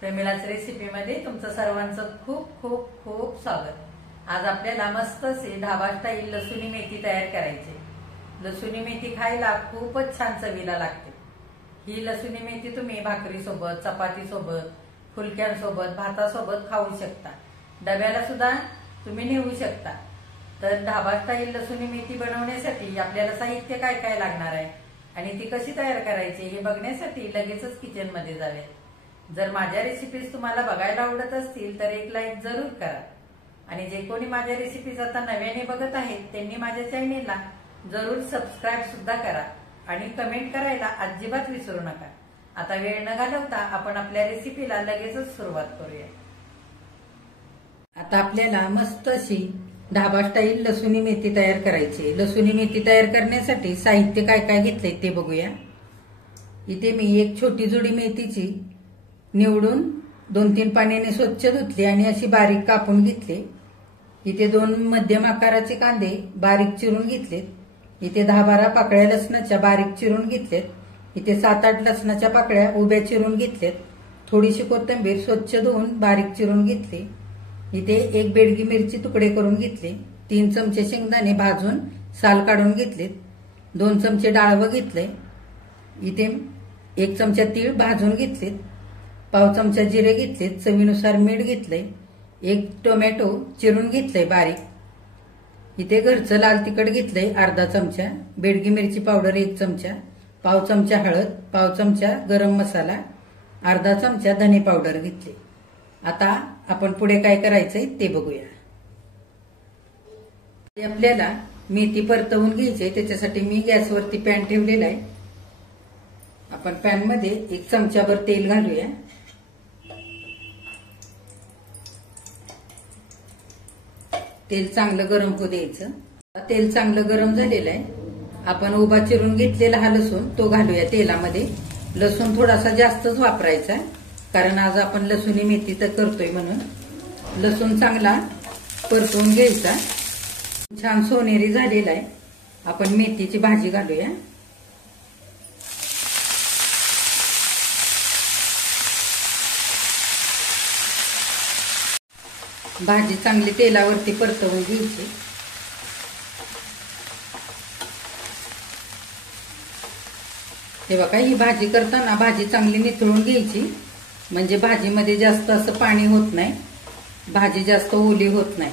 प्रेमिलाच रेसिपीमध्ये तुमचं सर्वांचं खूप खूप खूप स्वागत। आज आपल्याला मस्त असे ढाबा स्टाईल लसुणी मेथी तयार करायची। लसुणी मेथी खायला खूपच छान चवीला लागते। ही लसुणी मेथी तुम्ही भाकरी सोबत, चपाती सोबत, फुलक्यांसोबत, भातासोबत खाऊ शकता। डब्याला सुद्धा तुम्ही नेऊ शकता। तर ढाबा स्टाईल लसुणी मेथी बनवण्यासाठी आपल्याला साहित्य काय काय लागणार आहे आणि ती कशी तयार करायची हे बघण्यासाठी लगेचच किचन मध्ये जावे। जर माझ्या रेसिपीज तुम्हाला बघायला आवडत असतील तर एक लाईक जरूर करा आणि जे कोणी माझ्या रेसिपीज आता नव्याने बघत आहेत त्यांनी माझ्या चॅनेलला जरूर सबस्क्राइब सुद्धा करा आणि कमेंट करायला अजिबात विसरू नका। आता वेळ न घालवता आपण आपल्या रेसिपीला लगेचच सुरुवात करूया। आता आपल्याला मस्त अशी ढाबा स्टाईल लसुणी मेथी तयार करायची। लसुणी मेथी तयार करण्यासाठी साहित्य काय काय घेतलंय ते बघूया। इथे मी एक छोटी जुडी मेथीची निवडून 2-3 पाण्याने स्वच्छ धुतली आणि अशी बारीक कापून घेतली। इथे 2 मध्यम आकाराचे कांदे बारीक चिरून घेतलेत। इथे 10-12 पाकळ्या लसणाच्या बारीक चिरून घेतलेत। इथे 7-8 लसणाच्या पाकळ्या उभ्या चिरून घेतलेत। थोडीशी कोथिंबीर स्वच्छ धुवून बारीक चिरून घेतली। इथे 1 बेडगी मिरची तुकडे करून घेतले। 3 चमचे शेंगदाणे भाजून साल काढून घेतलेत। 2 चमचे डाळवं घेतले। इथे 1 चमचा तीळ भाजून घेतलेत। पाव चमचा जिरे घेतलेत। चवीनुसार मीठ घेतलंय। 1 टोमॅटो चिरून घेतलंय बारीक। इथे घरचं लाल तिखट घेतलंय अर्धा चमचा, बेडगी मिरची पावडर 1 चमचा, पाव चमचा हळद, पाव चमचा गरम मसाला, अर्धा चमचा धने पावडर घेतली। आता आपण पुढे काय करायचंय ते बघूया। आपल्याला मेथी परतवून घ्यायची, त्याच्यासाठी मी गॅसवरती पॅन ठेवलेला आहे। आपण पॅन मध्ये 1 चमचाभर तेल घालूया। तेल चांगलं गरम होऊ द्यायचं। तेल चांगलं गरम झालेलं आहे। आपण उभा चिरून घेतलेला हा लसूण तो घालूया तेलामध्ये। लसूण थोडासा जास्तच वापरायचा कारण आज आपण लसुणी मेथी तर करतोय म्हणून। लसूण चांगला परतून घ्यायचा। छान सोनेरी झालेला आहे। आपण मेथीची भाजी घालूया। भाजी चांगली तेलावरती परतवून घ्यायची। हे बघा, ही भाजी करताना भाजी चांगली निथळून घ्यायची म्हणजे भाजीमध्ये जास्त असं पाणी होत नाही, भाजी जास्त ओली होत नाही।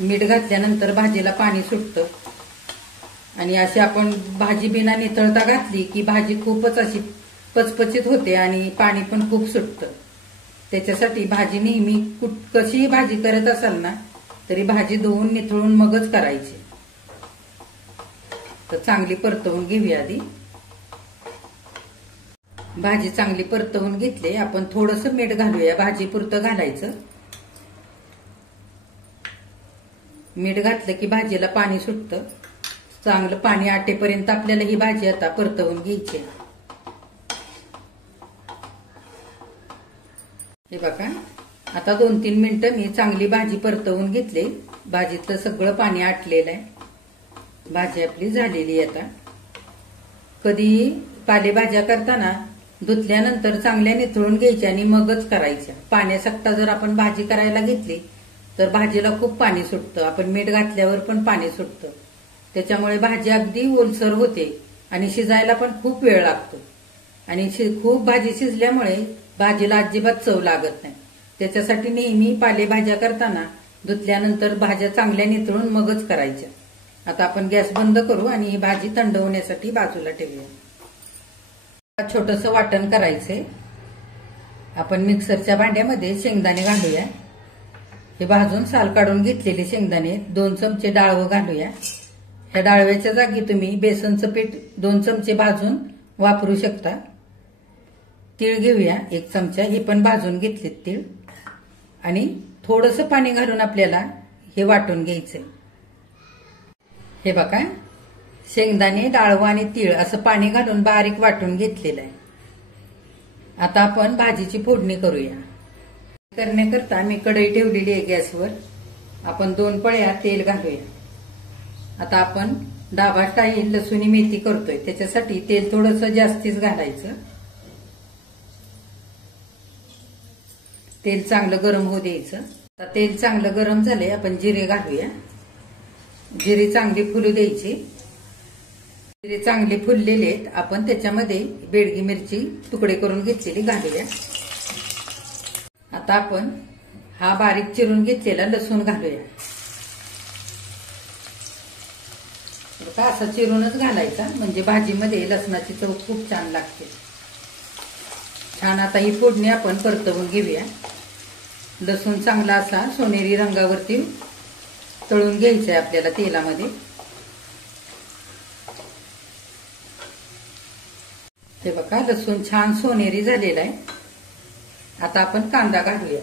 मीठ घातल्यानंतर भाजीला पाणी सुटतं आणि अशी आपण भाजी बिना निथळता घातली की भाजी खूपच अशी पचपचित होते आणि पाणी पण खूप सुटतं। त्याच्यासाठी भाजी नेहमी कशीही भाजी करत असाल ना तरी भाजी धुवून निथळून मगच करायची। तर चांगली परतवून घेऊया आधी। भाजी चांगली परतवून घेतली। आपण थोडंसं मीठ घालूया, भाजी पुरतं घालायचं। मीठ घातलं की भाजीला पाणी सुटतं। चांगलं पाणी आटेपर्यंत आपल्याला ही भाजी आता परतवून घ्यायची। हे बघा, आता 2-3 मिनिटं मी चांगली भाजी परतवून घेतली। भाजीतलं सगळं पाणी आटलेलं आहे। भाजी आपली झालेली आहे। आता कधी पालेभाज्या करताना धुतल्यानंतर चांगल्या निथळून घ्यायच्या आणि मगच करायच्या। पाण्यासकटा जर आपण भाजी करायला घेतली तर भाजीला खूप पाणी सुटतं। आपण मीठ घातल्यावर पण पाणी सुटतं, त्याच्यामुळे भाजी अगदी ओलसर होते आणि शिजायला पण खूप वेळ लागतो आणि खूप भाजी शिजल्यामुळे भाजीला अजिबात चव लागत नाही। त्याच्यासाठी नेहमी पालेभाज्या करताना धुतल्यानंतर भाज्या चांगल्या निथळून मगच करायच्या। आता आपण गॅस बंद करू आणि ही भाजी थंड होण्यासाठी बाजूला ठेवूया। छोटंसं वाटण करायचंय। आपण मिक्सरच्या भांड्यामध्ये शेंगदाणे घालूया। हे भाजून साल काढून घेतलेले शेंगदाणे। 2 चमचे डाळवं घालूया। ह्या डाळव्याच्या जागी तुम्ही बेसनचं पीठ 2 चमचे भाजून वापरू शकता। तीळ घेऊया 1 चमचा, हे पण भाजून घेतलेत तीळ आणि थोडंसं पाणी घालून आपल्याला हे वाटून घ्यायचंय। हे बघा, शेंगदाणे, डाळवं आणि तीळ असं पाणी घालून बारीक वाटून घेतलेलं आहे। आता आपण भाजीची फोडणी करूया। करण्याकरता मी कढई ठेवलेली आहे गॅसवर। आपण 2 पळ्या तेल घालूया। आता आपण ढाबा स्टाईल लसुणी मेथी करतोय, त्याच्यासाठी तेल थोडंसं जास्तीच घालायचं। तेल चांगलं गरम होऊ द्यायचं. आता तेल चांगलं गरम झाले, आपण जिरे घालूया. जिरे चांगली फुलू द्यायची. जिरे चांगले फुललेले आहेत. आपण त्याच्यामध्ये बेडगी मिरची तुकडे करून घेतलेली घालूया. आता आपण हा बारीक चिरून घेतलेला लसूण घालूया. असा चिरूनच घालायचा, म्हणजे भाजीमध्ये लसणाची चव खूप छान लागते. छान आता ही फोडणी आपण परतवून घेऊया. लसूण चांगला असा सोनेरी रंगावरती तळून घ्यायचा आहे आपल्याला तेलामध्ये. हे बघा, लसूण छान सोनेरी झालेला आहे. आता आपण कांदा घालूया.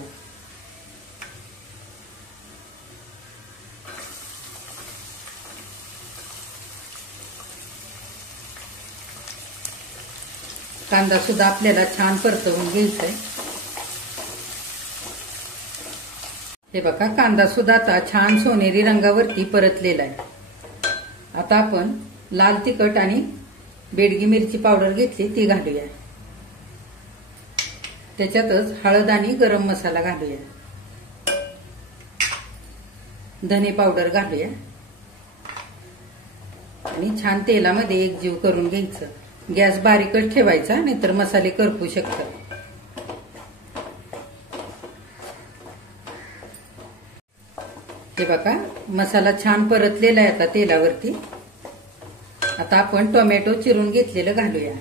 कांदा सुद्धा आपल्याला छान परतवून घ्यायचा आहे. हे बघा, कांदा सुद्धा आता छान सोनेरी रंगावरती परतलेला आहे. आता आपण लाल तिखट आणि बेडगी मिरची पावडर घेतली ती घालूया. त्याच्यातच हळद आणि गरम मसाला घालूया. धने पावडर घालूया आणि छान तेलामध्ये एकजीव करून घ्यायचं. गॅस बारीकच ठेवायचा, नाहीतर मसाले करपू शकतात. हे बघा, मसाला छान परतलेला आहे आता तेलावरती. आता आपण टोमॅटो चिरून घेतलेलं घालूया.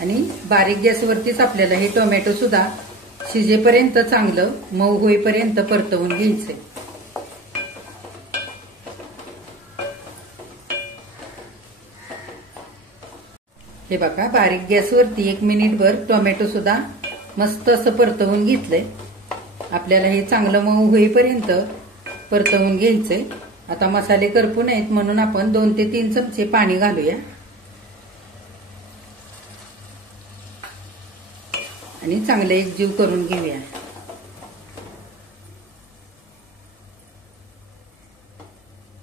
आणि बारीक गॅसवरतीच आपल्याला हे टोमॅटो सुद्धा शिजेपर्यंत चांगलं मऊ होईपर्यंत परतवून घ्यायचंय. हे बघा, बारीक गॅसवरती 1 मिनिटभर टोमॅटो सुद्धा मस्त असं परतवून घेतलंय. आपल्याला हे चांगलं मऊ होईपर्यंत परतवून घ्यायचंय. आता मसाले करपू नयेत म्हणून आपण 2 ते 3 चमचे पाणी घालूया आणि चांगलं एकजीव करून घेऊया.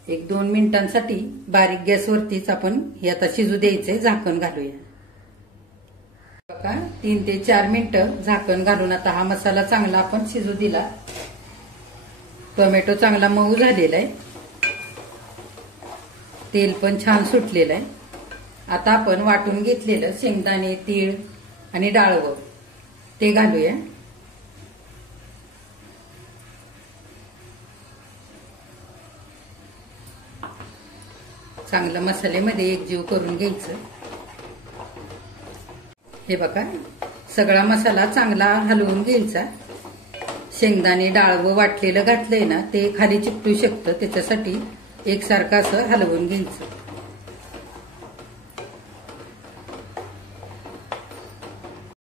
एक 2 मिनिटांसाठी बारीक गॅसवरतीच आपण हे आता शिजू द्यायचंय. झाकण घालूया. बघा, 3 ते 4 मिनिटं झाकण घालून आता हा मसाला चांगला आपण शिजू दिला. टोमॅटो चांगला मऊ झालेला आहे. तेल पण छान सुटलेलं आहे. आता आपण वाटून घेतलेलं शेंगदाणे, तीळ आणि डाळवं ते घालूया. चांगलं मसाल्यामध्ये एकजीव करून घ्यायचं. हे बघा, सगळा मसाला चांगला हलवून घ्यायचा. शेंगदाणे, डाळवं वाटलेलं घातलंय ना, ते खाली चिकटू शकतं. त्याच्यासाठी एकसारखं असं हलवून घ्यायचं.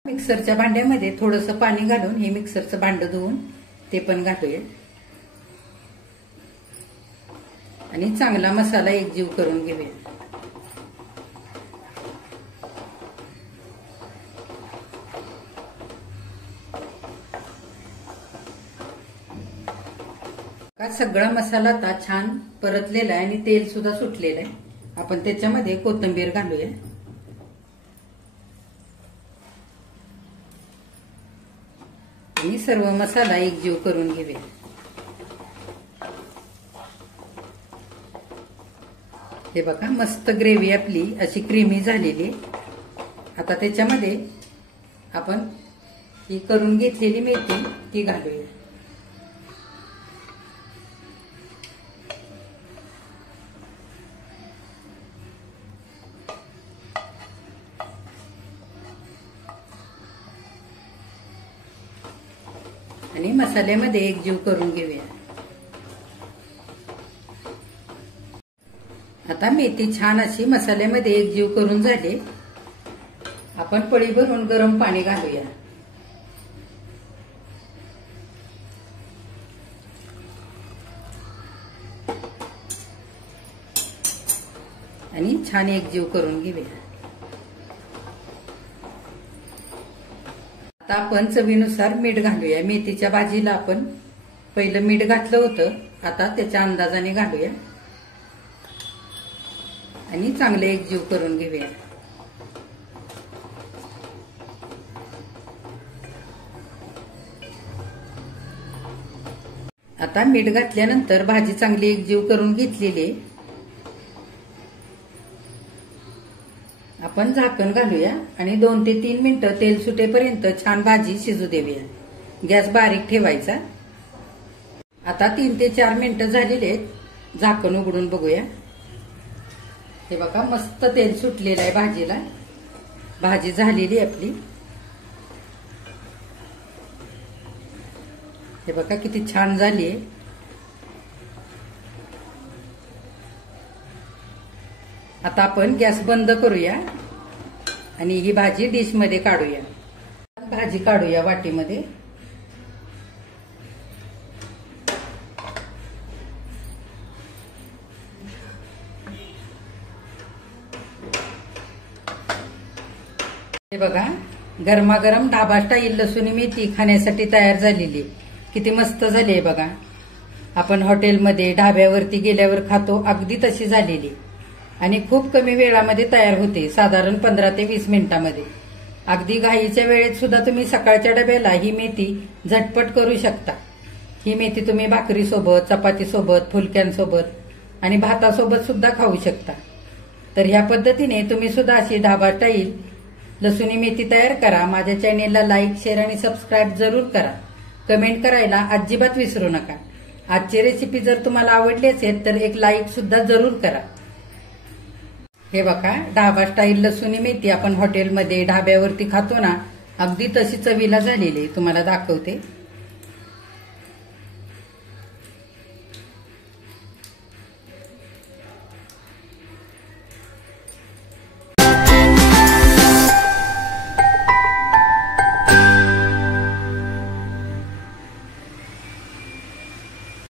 मिक्सरच्या भांड्यामध्ये थोडंसं पाणी घालून हे मिक्सरचं भांडं धुवून ते पण घालूया आणि चांगला मसाला एकजीव करून घेऊया. सगळा मसाला आता छान परतलेला आहे आणि तेल सुद्धा सुटलेलं आहे. आपण त्याच्यामध्ये कोथिंबीर घालूया आणि सर्व मसाला एकजीव करून घेऊया. हे बघा, मस्त ग्रेव्ही आपली अशी क्रीमी झालेली. आता त्याच्यामध्ये आपण ही करून घेतलेली मेथी ती घालूया. आणि मसाल्यामध्ये एकजीव करून घेऊया. आता मेथी छान अशी मसाल्यामध्ये एकजीव करून झाली. आपण पळी भरून गरम पाणी घालूया. आणि छान एकजीव करून घेऊया. आता आपण चवीनुसार मीठ घालूया. मेथीच्या भाजीला आपण पहिलं मीठ घातलं होतं, आता त्याच्या अंदाजाने घालूया आणि चांगले एकजीव करून घेऊया. आता मीठ घातल्यानंतर भाजी चांगली एकजीव करून घेतलेली आहे. आपण झाकण घालूया आणि 2 ते 3 मिनिटं तेल सुटेपर्यंत छान भाजी शिजू देऊया. गॅस बारीक ठेवायचा. आता 3 ते 4 मिनिटं झालेले आहेत. झाकण उघडून बघूया. हे बघा मस्त तेल सुटलेलं आहे भाजीला. भाजी झालेली आपली. हे बघा किती छान झाली आहे. आता आपण गॅस बंद करूया आणि ही भाजी डिश मध्ये काढूया. भाजी काढूया वाटीमध्ये. हे बघा गरमागरम ढाबा स्टाईल लसूणी मेथी खाण्यासाठी तयार झालेली. किती मस्त झाली आहे बघा. आपण हॉटेलमध्ये ढाब्यावरती गेल्यावर खातो अगदी तशी झालेली आणि खूप कमी वेळामध्ये तयार होते. साधारण 15 ते 20 मिनिटांमध्ये. अगदी घाईच्या वेळेत सुद्धा तुम्ही सकाळच्या डब्याला ही मेथी झटपट करू शकता. ही मेथी तुम्ही भाकरीसोबत, चपातीसोबत, फुलक्यांसोबत आणि भातासोबत सुद्धा खाऊ शकता. तर ह्या पद्धतीने तुम्ही सुद्धा अशी ढाबा स्टाईल लसूणी मेथी तयार करा. माझ्या चॅनेलला लाईक, शेअर आणि सबस्क्राईब जरूर करा. कमेंट करायला अजिबात विसरू नका. आजची रेसिपी जर तुम्हाला आवडली असेल तर एक लाईक सुद्धा जरूर करा. हे बघा ढाबा स्टाईल लसूणी मेथी आपण हॉटेलमध्ये ढाब्यावरती खातो ना, अगदी तशी चवीला झालेली तुम्हाला दाखवते.